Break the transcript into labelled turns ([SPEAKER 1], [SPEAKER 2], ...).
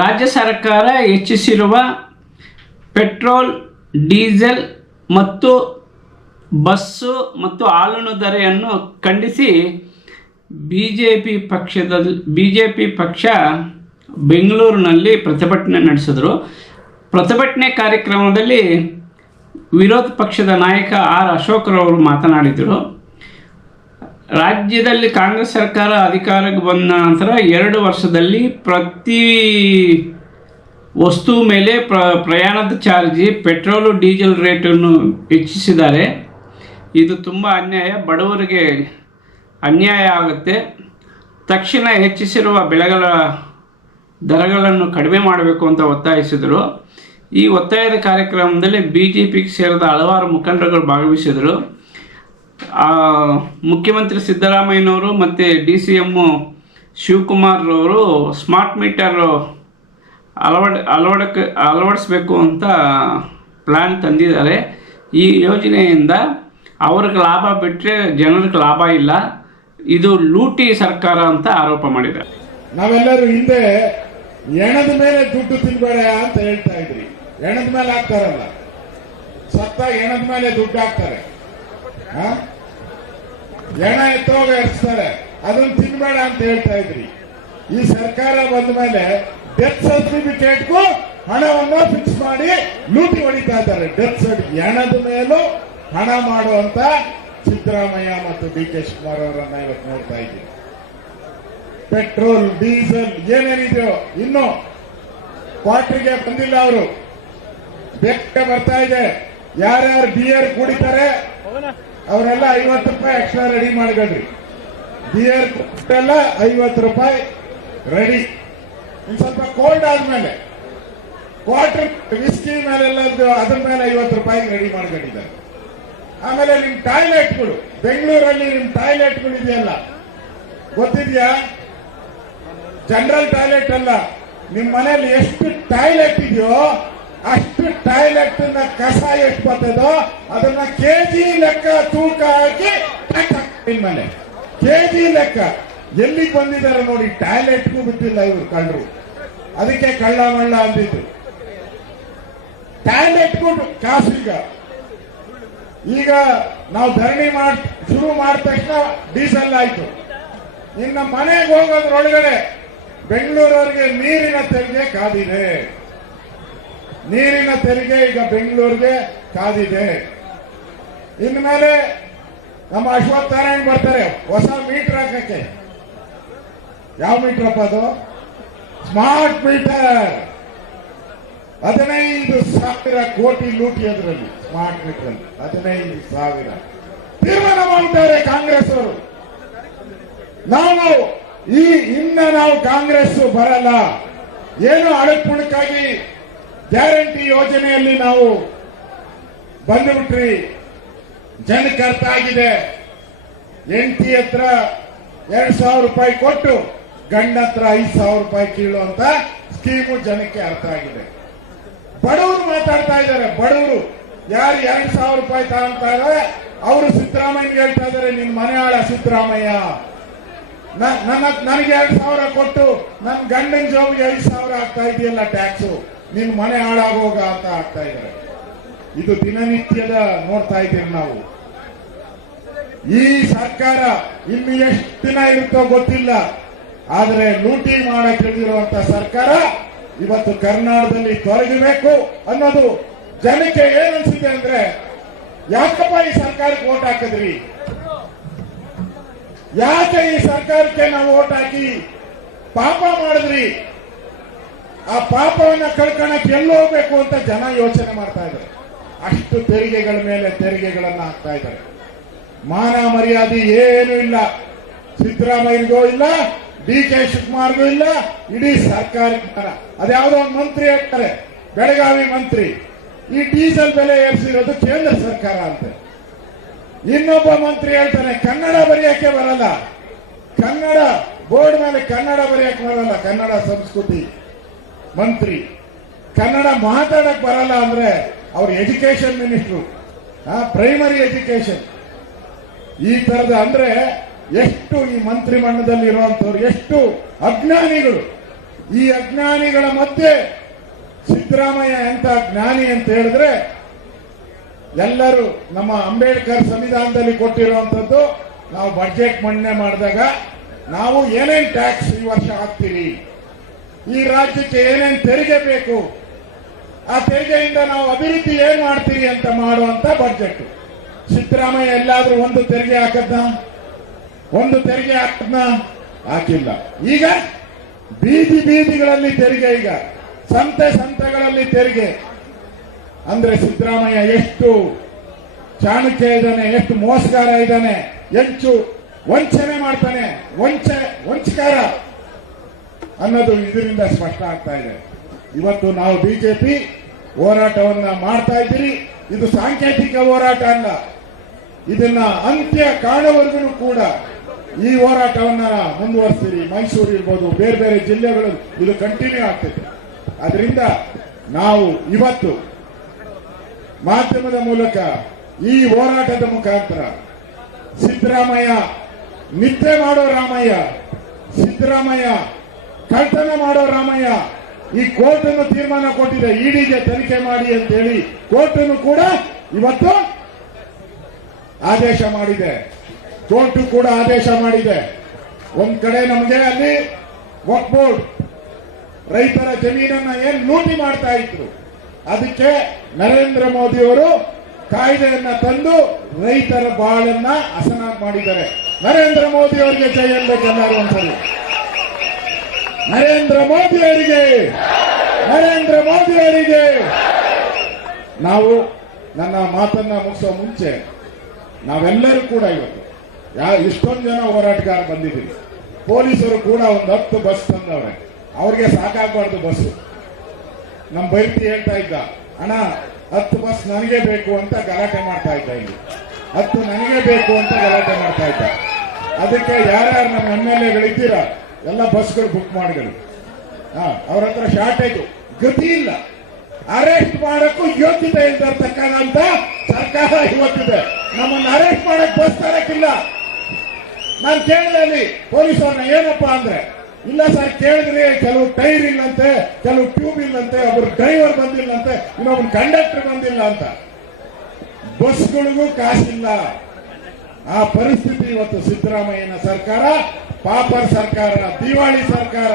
[SPEAKER 1] ರಾಜ್ಯ ಸರ್ಕಾರ ಹೆಚ್ಚಿಸಿರುವ ಪೆಟ್ರೋಲ್, ಡೀಸೆಲ್ ಮತ್ತು ಬಸ್ಸು ಮತ್ತು ಹಾಲಿನ ದರೆಯನ್ನು ಖಂಡಿಸಿ ಬಿ ಜೆ ಪಿ ಪಕ್ಷದಲ್ಲಿ ಬಿ ಜೆ ಪಿ ಪಕ್ಷ ಬೆಂಗಳೂರಿನಲ್ಲಿ ಪ್ರತಿಭಟನೆ ನಡೆಸಿದ್ರು. ಪ್ರತಿಭಟನೆ ಕಾರ್ಯಕ್ರಮದಲ್ಲಿ ವಿರೋಧ ಪಕ್ಷದ ನಾಯಕ ಆರ್ ಅಶೋಕ್ರವರು ಮಾತನಾಡಿದರು. ರಾಜ್ಯದಲ್ಲಿ ಕಾಂಗ್ರೆಸ್ ಸರ್ಕಾರ ಅಧಿಕಾರಕ್ಕೆ ಬಂದ ನಂತರ ಎರಡು ವರ್ಷದಲ್ಲಿ ಪ್ರತಿ ವಸ್ತು ಮೇಲೆ ಪ್ರ, ಪ್ರಯಾಣದ ಚಾರ್ಜಿ, ಪೆಟ್ರೋಲು, ಡೀಸೆಲ್ ರೇಟನ್ನು ಹೆಚ್ಚಿಸಿದ್ದಾರೆ. ಇದು ತುಂಬ ಅನ್ಯಾಯ. ಬಡವರಿಗೆ ಅನ್ಯಾಯ ಆಗುತ್ತೆ. ತಕ್ಷಣ ಹೆಚ್ಚಿಸಿರುವ ಬೆಳೆಗಳ ದರಗಳನ್ನು ಕಡಿಮೆ ಮಾಡಬೇಕು ಅಂತ ಒತ್ತಾಯಿಸಿದರು. ಈ ಒತ್ತಾಯದ ಕಾರ್ಯಕ್ರಮದಲ್ಲಿ ಬಿ ಜೆ ಪಿಗೆ ಸೇರಿದ ಹಲವಾರು ಮುಖಂಡರುಗಳು ಭಾಗವಹಿಸಿದರು. ಮುಖ್ಯಮಂತ್ರಿ ಸಿದ್ದರಾಮಯ್ಯನವರು ಮತ್ತು ಡಿ ಸಿ ಎಮ್ಮು ಶಿವಕುಮಾರ್ರವರು ಸ್ಮಾರ್ಟ್ ಮೀಟರ್ ಅಳವಡ ಅಳವಡಕ್ಕೆ ಅಳವಡಿಸ್ಬೇಕು ಅಂತ ಪ್ಲ್ಯಾನ್ ತಂದಿದ್ದಾರೆ. ಈ ಯೋಜನೆಯಿಂದ ಅವ್ರಿಗೆ ಲಾಭ ಬಿಟ್ಟರೆ ಜನರಿಗೆ ಲಾಭ ಇಲ್ಲ. ಇದು ಲೂಟಿ ಸರ್ಕಾರ ಅಂತ ಆರೋಪ ಮಾಡಿದ್ದಾರೆ.
[SPEAKER 2] ನಾವೆಲ್ಲರೂ ಹಿಂದೆ ಎಣದ ಮೇಲೆ ದುಡ್ಡು ತಿನ್ಬೇಡ ಅಂತ ಹೇಳ್ತಾ ಇದ್ರಿ. ಎಣದ ಮೇಲೆ ಆಗ್ತಾರಲ್ಲ. ಸತ್ತ ಎಣದ ಮೇಲೆ ದುಡ್ಡು ಹಾಕ್ತಾರೆ? ಎಣ ಎತ್ತೋಗ ಎರ್ಸ್ತಾರೆ ಅದನ್ನ ತಿನ್ಬೇಡ ಅಂತ ಹೇಳ್ತಾ ಇದ್ರಿ. ಈ ಸರ್ಕಾರ ಬಂದ ಮೇಲೆ ಡೆತ್ ಸರ್ಟಿಫಿಕೇಟ್ಗೂ ಹಣವನ್ನ ಫಿಕ್ಸ್ ಮಾಡಿ ಲೂಟಿ ಹೊಡಿತಾ ಇದ್ದಾರೆ. ಡೆತ್ ಸರ್ಟಿಫಿಕೇಟ್ ಹಣದ ಮೇಲೂ ಹಣ ಮಾಡುವಂತ ಸಿದ್ದರಾಮಯ್ಯ ಮತ್ತು ಡಿ ಕೆ ಶಿವಕುಮಾರ್ ಅವರನ್ನ ಇವತ್ತು ನೋಡ್ತಾ ಇದ್ದೀವಿ ಪೆಟ್ರೋಲ್, ಡೀಸೆಲ್ ಏನೇನಿದೆಯೋ ಇನ್ನು ಕ್ವಾರ್ಟರ್ಗೆ ಬಂದಿಲ್ಲ ಅವರು. ಬೆಟ್ಟ ಬರ್ತಾ ಇದೆ. ಯಾರ್ಯಾರು ಬಿಯರ್ ಕುಡಿತಾರೆ? ಅವರೆಲ್ಲ ಐವತ್ತು ರೂಪಾಯಿ ಎಕ್ಸ್ಟ್ರಾ ರೆಡಿ ಮಾಡ್ಕೊಳ್ರಿ ಬಿಯರ್ ಎಲ್ಲ ಐವತ್ತು ರೂಪಾಯಿ ರೆಡಿ ಇನ್ ಸ್ವಲ್ಪ ಕೋಲ್ಡ್ ಆದ್ಮೇಲೆ ಕ್ವಾರ್ಟರ್ ವಿಸ್ಕಿ ಮೇಲೆಲ್ಲ ಅದ್ರ ಮೇಲೆ ಐವತ್ತು ರೂಪಾಯಿ ರೆಡಿ ಮಾಡ್ಕೊಂಡಿದ್ದಾರೆ. ಆಮೇಲೆ ನಿಮ್ ಟಾಯ್ಲೆಟ್ಗಳು ಬೆಂಗಳೂರಲ್ಲಿ ನಿಮ್ ಟಾಯ್ಲೆಟ್ಗಳು ಇದೆಯಲ್ಲ, ಗೊತ್ತಿದ್ಯಾ? ಜನರಲ್ ಟಾಯ್ಲೆಟ್ ಅಲ್ಲ, ನಿಮ್ ಮನೆಯಲ್ಲಿ ಎಷ್ಟು ಟಾಯ್ಲೆಟ್ ಇದೆಯೋ ಅಷ್ಟು ಟಾಯ್ಲೆಟ್ನ ಕಸ ಎಷ್ಟು ಬರ್ತದೋ ಅದನ್ನ ಕೆಜಿ ಲೆಕ್ಕ ತೂಕ ಹಾಕಿ ನಿಮ್ಮನೆ ಕೆಜಿ ಲೆಕ್ಕ. ಎಲ್ಲಿಗೆ ಬಂದಿದ್ದಾರೆ ನೋಡಿ, ಟಾಯ್ಲೆಟ್ಗೂ ಬಿಟ್ಟಿಲ್ಲ ಇವರು ಕಳ್ಳರು. ಅದಕ್ಕೆ ಕಳ್ಳ ಮಳ್ಳ ಅಂದಿದ್ರು ಟಾಯ್ಲೆಟ್ಗೂ ಕಾಸೀಗ. ಈಗ ನಾವು ಧರಣಿ ಮಾಡ್, ಶುರು ಮಾಡಿದ ತಕ್ಷಣ ಡೀಸೆಲ್ ಆಯ್ತು. ಇನ್ನು ಮನೆಗೆ ಹೋಗೋದ್ರೊಳಗಡೆ ಬೆಂಗಳೂರವರಿಗೆ ನೀರಿನ ತೆರಿಗೆ ಕಾದಿದೆ. ನೀರಿನ ತೆರಿಗೆ ಈಗ ಬೆಂಗಳೂರಿಗೆ ಕಾದಿದೆ. ಇನ್ಮೇಲೆ ನಮ್ಮ ಅಶ್ವತ್ಥನಾರಾಯಣ ಬರ್ತಾರೆ, ಹೊಸ ಮೀಟರ್ ಹಾಕಕ್ಕೆ. ಯಾವ ಮೀಟರ್ ಅದು? Smart meter. ಹದಿನೈದು ಸಾವಿರ ಕೋಟಿ ಲೂಟಿ ಅದರಲ್ಲಿ, ಸ್ಮಾರ್ಟ್ ಮೀಟರ್ ಅಲ್ಲಿ. ಹದಿನೈದು ಸಾವಿರ. ತೀರ್ಮಾನ ಮಾಡ್ತಾರೆ ಕಾಂಗ್ರೆಸ್ ಅವರು. ನಾವು ಈ ಇನ್ನ ನಾವು ಕಾಂಗ್ರೆಸ್ ಬರಲ್ಲ. ಏನು ಅಡಪುಣಕ್ಕಾಗಿ ಗ್ಯಾರಂಟಿ ಯೋಜನೆಯಲ್ಲಿ ನಾವು ಬಂದುಬಿಟ್ರಿ. ಜನಕ್ಕೆ ಅರ್ಥ ಆಗಿದೆ. ಎಂಟಿ ಹತ್ರ ಎರಡ್ ಸಾವಿರ ರೂಪಾಯಿ ಕೊಟ್ಟು, ಗಂಡ ಹತ್ರ ಐದು ಸಾವಿರ ರೂಪಾಯಿ ಕೀಳುವಂತ ಸ್ಕೀಮು ಜನಕ್ಕೆ ಅರ್ಥ ಆಗಿದೆ. ಬಡವರು ಮಾತಾಡ್ತಾ ಇದ್ದಾರೆ, ಬಡವರು. ಯಾರು ಎರಡ್ ಸಾವಿರ ರೂಪಾಯಿ ತಗೊಂತಾರೆ ಅವರು ಸಿದ್ದರಾಮಯ್ಯಗೆ ಹೇಳ್ತಾ ಇದ್ದಾರೆ, ನಿನ್ ಮನೆ ಆಳ ಸಿದ್ದರಾಮಯ್ಯ ನನ್ನ ನನಗೆ ಎರಡ್ ಸಾವಿರ ಕೊಟ್ಟು ನನ್ನ ಗಂಡನ ಜಾಬ್ಗೆ ಐದು ಸಾವಿರ ಆಗ್ತಾ ಇದೆಯಲ್ಲ ಟ್ಯಾಕ್ಸು ನಿನ್ ಮನೆ ಹಾಳಾಗೋಗ ಅಂತ ಆಗ್ತಾ ಇದ್ದಾರೆ. ಇದು ದಿನನಿತ್ಯದ ನೋಡ್ತಾ ಇದ್ದೀವಿ ನಾವು. ಈ ಸರ್ಕಾರ ಇನ್ನು ಎಷ್ಟು ದಿನ ಇರುತ್ತೋ ಗೊತ್ತಿಲ್ಲ. ಆದರೆ ಲೂಟಿ ಮಾಡಕ್ ತಿಳಿದಿರುವಂತ ಸರ್ಕಾರ ಇವತ್ತು ಕರ್ನಾಟಕದಲ್ಲಿ ತೊಲಗಬೇಕು ಅನ್ನೋದು ಜನಕ್ಕೆ ಏನನ್ಸಿದೆ ಅಂದ್ರೆ, ಯಾಕಪ್ಪ ಈ ಸರ್ಕಾರಕ್ಕೆ ಓಟ್ ಹಾಕಿದ್ರಿ? ಯಾಕೆ ಈ ಸರ್ಕಾರಕ್ಕೆ ನಾವು ಓಟ್ ಹಾಕಿ ಪಾಪ ಮಾಡಿದ್ರಿ? ಆ ಪಾಪವನ್ನ ಕಳ್ಕೊಳಕ್ಕೆ ಎಲ್ಲಿ ಅಂತ ಜನ ಯೋಚನೆ ಮಾಡ್ತಾ ಇದ್ದಾರೆ. ಅಷ್ಟು ತೆರಿಗೆಗಳ ಮೇಲೆ ತೆರಿಗೆಗಳನ್ನ ಹಾಕ್ತಾ ಇದ್ದಾರೆ. ಮಾನ ಮರ್ಯಾದೆ ಏನು ಇಲ್ಲ. ಸಿದ್ದರಾಮಯ್ಯಗೂ ಇಲ್ಲ, ಡಿ ಕೆ ಶಿವಕುಮಾರ್ಗೂ ಇಲ್ಲ, ಇಡೀ ಸರ್ಕಾರಕ್ಕೆ ಮಾನ. ಅದ್ಯಾವುದೋ ಒಂದು ಮಂತ್ರಿ ಹೇಳ್ತಾರೆ ಬೆಳಗಾವಿ ಮಂತ್ರಿ. ಈ ಡೀಸೆಲ್ ಬೆಲೆ ಏರಿಸಿರೋದು ಕೇಂದ್ರ ಸರ್ಕಾರ ಅಂತೆ. ಇನ್ನೊಬ್ಬ ಮಂತ್ರಿ ಹೇಳ್ತಾನೆ, ಕನ್ನಡ ಬರೆಯಕ್ಕೆ ಬರಲ್ಲ. ಕನ್ನಡ, ಬೋರ್ಡ್ ಮೇಲೆ ಕನ್ನಡ ಬರೆಯಕ್ಕೆ ಬರಲ್ಲ, ಕನ್ನಡ ಸಂಸ್ಕೃತಿ. ಮಂತ್ರಿ. ಕನ್ನಡ ಮಾತಾಡಕ್ ಬರಲ್ಲ ಅಂದ್ರೆ ಅವ್ರ ಎಜುಕೇಶನ್ ಮಿನಿಸ್ಟ್ರು. ಪ್ರೈಮರಿ ಎಜುಕೇಶನ್ ಈ ತರದ ಅಂದ್ರೆ ಎಷ್ಟು ಈ ಮಂತ್ರಿ ಮಂಡಲದಲ್ಲಿ ಇರುವಂತವ್ರು ಎಷ್ಟು ಅಜ್ಞಾನಿಗಳು. ಈ ಅಜ್ಞಾನಿಗಳ ಮಧ್ಯೆ ಸಿದ್ದರಾಮಯ್ಯ ಎಂತ ಜ್ಞಾನಿ ಅಂತ ಹೇಳಿದ್ರೆ ಎಲ್ಲರೂ ನಮ್ಮ ಅಂಬೇಡ್ಕರ್ ಸಂವಿಧಾನದಲ್ಲಿ ಕೊಟ್ಟಿರುವಂತದ್ದು ನಾವು ಬಜೆಟ್ ಮಂಡನೆ ಮಾಡಿದಾಗ ನಾವು ಏನೇನ್ ಟ್ಯಾಕ್ಸ್ ಈ ವರ್ಷ ಹಾಕ್ತೀವಿ? ಈ ರಾಜ್ಯಕ್ಕೆ ಏನೇನು ತೆರಿಗೆ ಬೇಕು, ಆ ತೆರಿಗೆಯಿಂದ ನಾವು ಅಭಿವೃದ್ಧಿ ಏನ್ ಮಾಡ್ತೀರಿ ಅಂತ ಮಾಡುವಂತ ಬಜೆಟ್ ಸಿದ್ದರಾಮಯ್ಯ ಎಲ್ಲಾದ್ರೂ ಒಂದು ತೆರಿಗೆ ಹಾಕದ್ನ? ಒಂದು ತೆರಿಗೆ ಹಾಕದ್ನ? ಹಾಕಿಲ್ಲ. ಈಗ ಬೀದಿ ಬೀದಿಗಳಲ್ಲಿ ತೆರಿಗೆ ಈಗ. ಸಂತೆ ಸಂತೆಗಳಲ್ಲಿ ತೆರಿಗೆ. ಅಂದ್ರೆ ಸಿದ್ದರಾಮಯ್ಯ ಎಷ್ಟು ಚಾಣಕ್ಯ ಇದ್ದಾನೆ, ಎಷ್ಟು ಮೋಸಗಾರ ಇದ್ದಾನೆ ಹೆಚ್ಚು ವಂಚನೆ ಮಾಡ್ತಾನೆ, ವಂಚ, ವಂಚಕಾರ. ಅನ್ನೋದು ಇದರಿಂದ ಸ್ಪಷ್ಟ ಆಗ್ತಾ ಇದೆ. ಇವತ್ತು ನಾವು ಬಿಜೆಪಿ ಹೋರಾಟವನ್ನ ಮಾಡ್ತಾ ಇದ್ದೀರಿ. ಇದು ಸಾಂಕೇತಿಕ ಹೋರಾಟ ಅಲ್ಲ. ಇದನ್ನ ಅಂತ್ಯ ಕಾಣುವರೆಗೂ ಕೂಡ ಈ ಹೋರಾಟವನ್ನ ಮುಂದುವರಿಸ್ತೀರಿ ಮೈಸೂರು ಇರ್ಬೋದು, ಬೇರೆ ಬೇರೆ ಜಿಲ್ಲೆಗಳು ಇದು ಕಂಟಿನ್ಯೂ ಆಗ್ತದೆ. ಅದರಿಂದ ನಾವು ಇವತ್ತು ಮಾಧ್ಯಮದ ಮೂಲಕ ಈ ಹೋರಾಟದ ಮುಖಾಂತರ ಸಿದ್ದರಾಮಯ್ಯ, ನಿದ್ದೆ ಮಾಡೋ ರಾಮಯ್ಯ, ಸಿದ್ದರಾಮಯ್ಯ ಕಳ್ತನ ಮಾಡೋ ರಾಮಯ್ಯ, ಈ ಕೋರ್ಟ್ ಅನ್ನು ತೀರ್ಮಾನ ಕೊಟ್ಟಿದೆ, ಇಡಿಗೆ ತನಿಖೆ ಮಾಡಿ ಅಂತ ಹೇಳಿ ಕೋರ್ಟ್ ಅನ್ನು ಕೂಡ ಇವತ್ತು ಆದೇಶ ಮಾಡಿದೆ. ಕೋರ್ಟ್ ಕೂಡ ಆದೇಶ ಮಾಡಿದೆ. ಒಂದ್ ಕಡೆ ನಮಗೆ ಅಲ್ಲಿ ವಕ್ ಬೋರ್ಡ್ ರೈತರ ಜಮೀನನ್ನ ಏನ್ ಲೂಟಿ ಮಾಡ್ತಾ ಇದ್ರು. ಅದಕ್ಕೆ ನರೇಂದ್ರ ಮೋದಿ ಅವರು ಕಾಯ್ದೆಯನ್ನ ತಂದು ರೈತರ ಬಾಳನ್ನ ಹಸನ ಮಾಡಿದ್ದಾರೆ. ನರೇಂದ್ರ ಮೋದಿ ಅವರಿಗೆ ಜೈ ಅನ್ಬೇಕೆಲ್ಲರೂ ಒಂದ್ಸಲಿ ನರೇಂದ್ರ ಮೋದಿ ಅವರಿಗೆ ನರೇಂದ್ರ ಮೋದಿ ಅವರಿಗೆ ನಾವು ನನ್ನ ಮಾತನ್ನ ಮುಗಿಸೋ ಮುಂಚೆ ನಾವೆಲ್ಲರೂ ಕೂಡ ಇವತ್ತು ಯಾರು ಇಷ್ಟೊಂದು ಜನ ಹೋರಾಟಗಾರ ಬಂದಿದ್ದೀವಿ ಪೊಲೀಸರು ಕೂಡ ಒಂದು ಹತ್ತು ಬಸ್ ತಂದವ್ರೆ. ಅವ್ರಿಗೆ ಸಾಕಾಗಬಾರ್ದು ಬಸ್. ನಮ್ಮ ಬೈತಿ ಹೇಳ್ತಾ ಇದ್ದ, ಅಣ್ಣ, ಹತ್ತು ಬಸ್ ನನಗೆ ಬೇಕು ಅಂತ ಗಲಾಟೆ ಮಾಡ್ತಾ ಇದ್ದ ಇಲ್ಲಿ. ಹತ್ತು ನನಗೆ ಬೇಕು ಅಂತ ಗಲಾಟೆ ಮಾಡ್ತಾ ಇದ್ದ. ಅದಕ್ಕೆ ಯಾರ್ಯಾರು ನಮ್ಮ ಎಂ ಎಲ್ ಎಗಳಿದ್ದೀರಾ ಎಲ್ಲ ಬಸ್ಗಳು ಬುಕ್ ಮಾಡಿದ್ರು ಅವ್ರ ಹತ್ರ ಶಾರ್ಟೇಜ್ ಗತಿ ಇಲ್ಲ. ಅರೆಸ್ಟ್ ಮಾಡಕ್ಕೂ ಯೋಗ್ಯತೆ ಇಲ್ದಿರ್ತಕ್ಕಂಥ ಸರ್ಕಾರ ಇವತ್ತಿದೆ. ನಮ್ಮನ್ನು ಅರೆಸ್ಟ್ ಮಾಡಕ್ ಬಸ್ ತರಕ್ಕಿಲ್ಲ ನಾನು ಕೇಳಿದೆ ಅಲ್ಲಿ, ಪೊಲೀಸರನ್ನ ಏನಪ್ಪಾ ಅಂದ್ರೆ, ಇಲ್ಲ ಸರ್ ಕೇಳಿದ್ರಿ ಕೆಲವು ಟೈರ್ ಇಲ್ಲಂತೆ, ಕೆಲವು ಟ್ಯೂಬ್ ಇಲ್ಲಂತೆ, ಒಬ್ರು ಡ್ರೈವರ್ ಬಂದಿಲ್ಲಂತೆ, ಇನ್ನೊಬ್ರು ಕಂಡಕ್ಟರ್ ಬಂದಿಲ್ಲ ಅಂತ. ಬಸ್ಗಳಿಗೂ ಕಾಸಿಲ್ಲ. ಆ ಪರಿಸ್ಥಿತಿ ಇವತ್ತು ಸಿದ್ದರಾಮಯ್ಯನ ಸರ್ಕಾರ ಪಾಪರ್ ಸರ್ಕಾರ ದಿವಾಳಿ ಸರ್ಕಾರ.